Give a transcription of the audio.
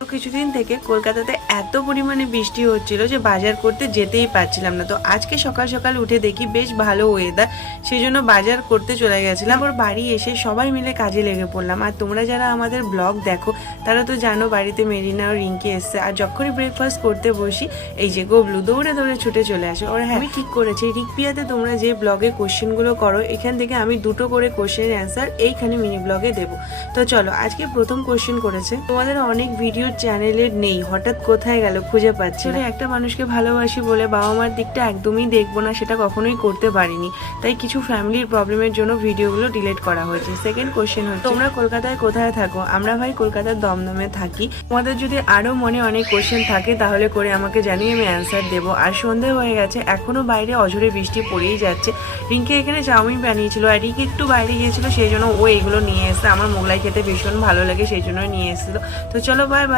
কিছুদিন থেকে কলকাতাতে এত পরিমাণে বৃষ্টি হচ্ছিল যে বাজার করতে যেতেই পারছিলাম না। তো আজকে সকাল সকাল উঠে দেখি বেশ ভালো ওয়েদার, সেই জন্য বাজার করতে চলে গেছিলাম। ওর বাড়ি এসে সবাই মিলে কাজে লেগে পড়লাম। আর তোমরা যারা আমাদের ব্লগ দেখো তারা তো জানো বাড়িতে মেরিনা ও রিঙ্কি এসছে। আর যখনই ব্রেকফাস্ট করতে বসি এই যে গবলু দৌড়ে দৌড়ে ছুটে চলে আসে। ওরা হ্যাঁ আমি ঠিক করেছি, রিকপিয়াতে তোমরা যে ব্লগে কোশ্চেনগুলো করো এখান থেকে আমি 2টো করে কোশ্চেনের অ্যান্সার এইখানে মিনি ব্লগে দেবো। তো চলো আজকে প্রথম কোশ্চেন করেছে, তোমাদের অনেক ভিডিও চ্যানেলের নেই, হঠাৎ কোথায় গেল খুঁজে পাচ্ছি না। একটা মানুষকে ভালোবাসি বলে বাবা মার দিকটা একদমই দেখবো না, সেটা কখনোই করতে পারিনি, তাই কিছু ফ্যামিলির প্রবলেমের জন্য ভিডিওগুলো ডিলিট করা হয়েছে। সেকেন্ড কোশ্চেন হচ্ছে, তোমরা কলকাতায় কোথায় থাকো? আমরা ভাই কলকাতার দমদমে থাকি। তোমাদের যদি আরো মনে অনেক কোশ্চেন থাকে তাহলে করে আমাকে জানিয়ে আমি অ্যান্সার দেবো। আর সন্ধে হয়ে গেছে, এখনো বাইরে অঝরে বৃষ্টি পড়েই যাচ্ছে। রিঙ্কি এখানে চাউমিন বানিয়েছিল আর রিঙ্কি একটু বাইরে গিয়েছিল, সেই জন্য ও এগুলো নিয়ে এসে, আমার মোগলাই খেতে ভীষণ ভালো লাগে সেই জন্য নিয়ে এসেছিল। তো চলো বাই বাই।